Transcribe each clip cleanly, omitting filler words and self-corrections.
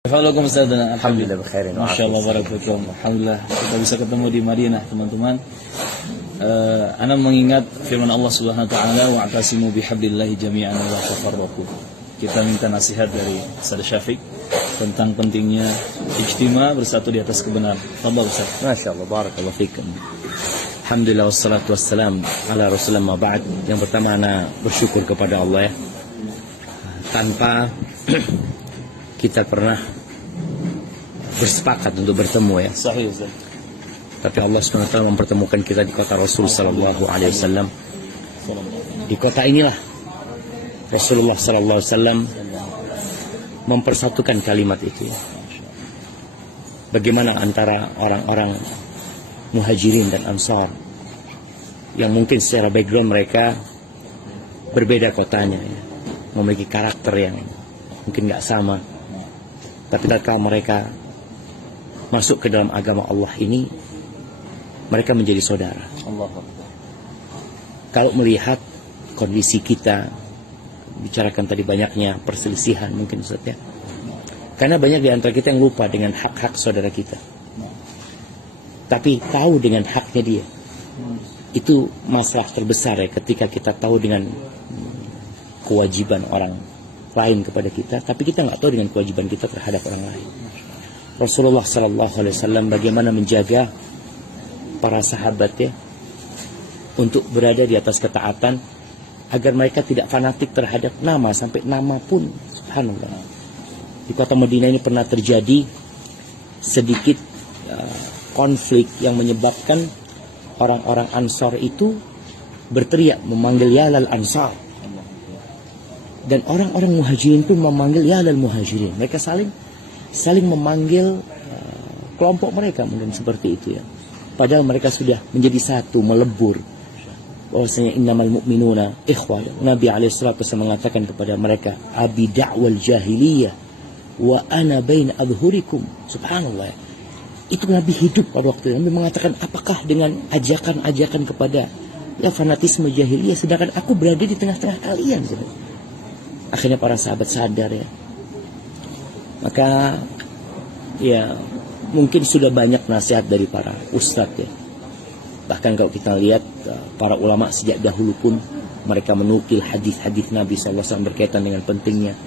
Assalamualaikum Ustaz. Alhamdulillah berkhairin. Masya Allah, barakallahu. Alhamdulillah kita bisa ketemu di Madinah, teman-teman. Ana mengingat firman Allah Subhanahu wa taala, wa'tasimu bihablillahi jami'an wa la tafarraqu. Kita minta nasihat dari Ustaz Syafiq tentang pentingnya ijtima, bersatu di atas kebenaran. Fadhal Ustaz. Masya Allah, barakallahu fikum. Alhamdulillah wassalatu wassalam ala Rasulullah ma ba'd. Yang pertama ana bersyukur kepada Allah ya. Tanpa kita pernah bersepakat untuk bertemu ya. Sahih Ustaz. Tapi Allah SWT mempertemukan kita di kota Rasul Sallallahu Alaihi Wasallam. Di kota inilah Rasulullah Sallallahu Alaihi Wasallam mempersatukan kalimat itu ya. Bagaimana antara orang-orang Muhajirin dan Ansar yang mungkin secara background mereka berbeda kotanya ya. Memiliki karakter yang mungkin nggak sama. Tapi tatkala mereka masuk ke dalam agama Allah ini, mereka menjadi saudara. Allah. Kalau melihat kondisi kita, bicarakan tadi banyaknya perselisihan mungkin Ustaz ya. Karena banyak di antara kita yang lupa dengan hak-hak saudara kita. Tapi tahu dengan haknya dia. Itu masalah terbesar ya, ketika kita tahu dengan kewajiban orang lain kepada kita, tapi kita nggak tahu dengan kewajiban kita terhadap orang lain. Rasulullah Sallallahu Alaihi Wasallam bagaimana menjaga para sahabatnya untuk berada di atas ketaatan agar mereka tidak fanatik terhadap nama, sampai nama pun subhanallah. Di kota Madinah ini pernah terjadi sedikit konflik yang menyebabkan orang-orang Ansar itu berteriak memanggil ya lal Ansar. Dan orang-orang Muhajirin pun memanggil ya lal Muhajirin. Mereka saling memanggil kelompok mereka mungkin seperti itu ya. Padahal mereka sudah menjadi satu, melebur. Bahwasanya innamal mu'minuna ikhwah. Nabi alaihissalatu mengatakan kepada mereka, abi da'wal jahiliyah wa ana bain adhurikum. Subhanallah. Itu Nabi hidup pada waktu itu. Nabi mengatakan, apakah dengan ajakan-ajakan kepada ya fanatisme jahiliyah, sedangkan aku berada di tengah-tengah kalian. Akhirnya para sahabat sadar ya. Maka ya mungkin sudah banyak nasihat dari para ustadz ya. Bahkan kalau kita lihat para ulama sejak dahulu pun mereka menukil hadis-hadis Nabi SAW berkaitan dengan pentingnya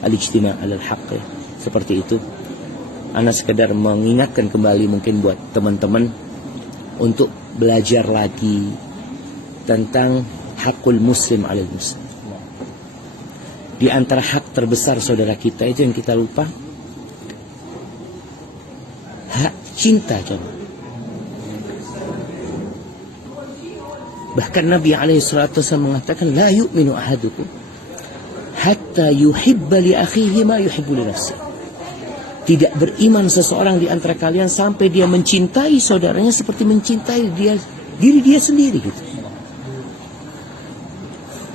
al-ijtima' alal haqq ya. Seperti itu. Ana sekedar mengingatkan kembali mungkin buat teman-teman untuk belajar lagi tentang hakul muslim alal muslim. Di antara hak terbesar saudara kita itu yang kita lupa, hak cinta coba. Bahkan Nabi alaihissalatu mengatakan, la yu'minu ahadukum hatta yuhibba li akhihi ma yuhibbu li nafsihi. Tidak beriman seseorang di antara kalian sampai dia mencintai saudaranya seperti mencintai diri dia sendiri gitu.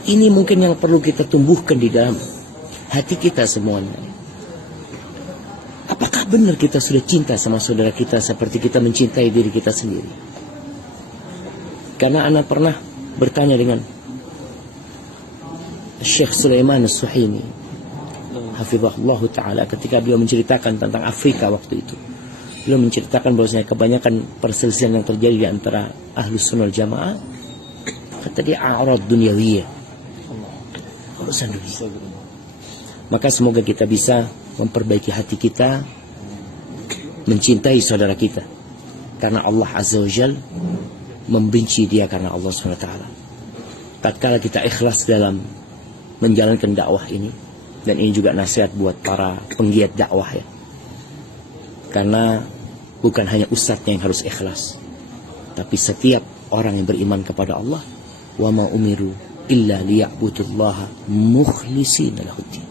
Ini mungkin yang perlu kita tumbuhkan di dalam hati kita semuanya. Apakah benar kita sudah cinta sama saudara kita seperti kita mencintai diri kita sendiri? Karena ana pernah bertanya dengan Syekh Sulaiman As-Suhaimi hafizahullah ta'ala ketika beliau menceritakan tentang Afrika waktu itu. Beliau menceritakan bahwasanya kebanyakan perselisihan yang terjadi di antara Ahlus Sunnah wal Jamaah, kata dia a'rad dunyawiyah, urusan dunia. Maka semoga kita bisa memperbaiki hati kita, mencintai saudara kita, karena Allah Azza wa Jal membenci dia karena Allah SWT. Tatkala kita ikhlas dalam menjalankan dakwah ini, dan ini juga nasihat buat para penggiat dakwah ya, karena bukan hanya ustadznya yang harus ikhlas, tapi setiap orang yang beriman kepada Allah, wa ma umiru illa liya'budullaha mukhlishina lahuddin.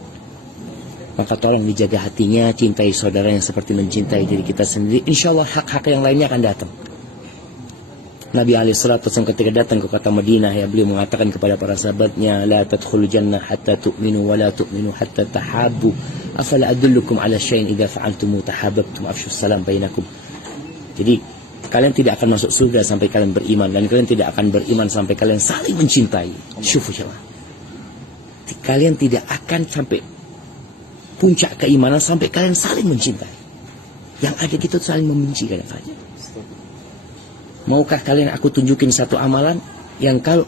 Maka tolong dijaga hatinya, cintai saudara yang seperti mencintai diri kita sendiri. Insyaallah hak-hak yang lainnya akan datang. Nabi alaihissalatu ketika datang ke kota Madinah ya, beliau mengatakan kepada para sahabatnya, la tadkhulul jannah hatta tu'minu wa la tu'minu hatta tahabbu. Afala adullukum ala syai'in idza fa'altum tahabbtum afshus salam bainakum. Jadi kalian tidak akan masuk surga sampai kalian beriman, dan kalian tidak akan beriman sampai kalian saling mencintai. Syufu jemaah. Kalian tidak akan sampai puncak keimanan sampai kalian saling mencintai. Yang ada kita saling membenci kadang-kadang. Maukah kalian aku tunjukin satu amalan yang kalau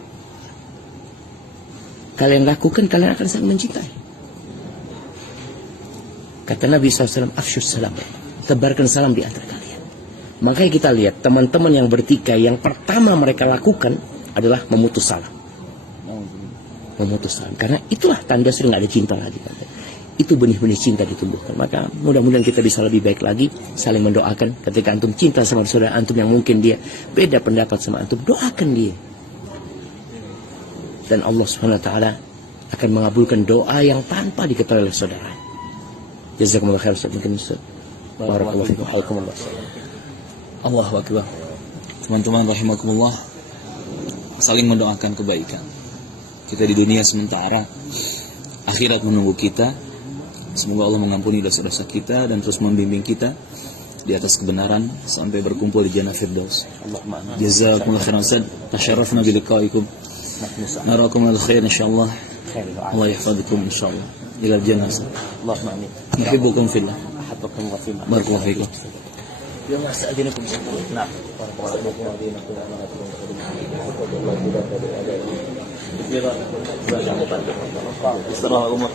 kalian lakukan, kalian akan saling mencintai. Kata Nabi SAW, afsyus salam, tebarkan salam di antara kalian. Makanya kita lihat teman-teman yang bertikai, yang pertama mereka lakukan adalah memutus salam. Memutus salam. Karena itulah tanda sering ada cinta lagi. Itu benih-benih cinta ditumbuhkan. Maka mudah-mudahan kita bisa lebih baik lagi, saling mendoakan. Ketika antum cinta sama saudara antum yang mungkin dia beda pendapat sama antum, doakan dia. Dan Allah Subhanahu wa taala akan mengabulkan doa yang tanpa diketahui oleh saudara. Jazakumullah khair Ustaz. Mungkin Ustaz. Barakallahu fikum. Allahu akbar. Teman-teman rahimakumullah, saling mendoakan kebaikan. Kita di dunia sementara, akhirat menunggu kita. Semoga Allah mengampuni dosa-dosa kita dan terus membimbing kita di atas kebenaran sampai berkumpul di Jannah Firdaus. Jazakumullah khairan Ustaz. Tasyarrafna bi liqaikum. Narakum al khair insyaallah. Allah yahfazukum insyaallah. Ila jannah. Allahumma amin. Nuhibbukum fillah. Ahabbakum wa fillah. Barakallahu fikum. Ya Allah, sa'adinakum. Nah. Bismillahirrahmanirrahim.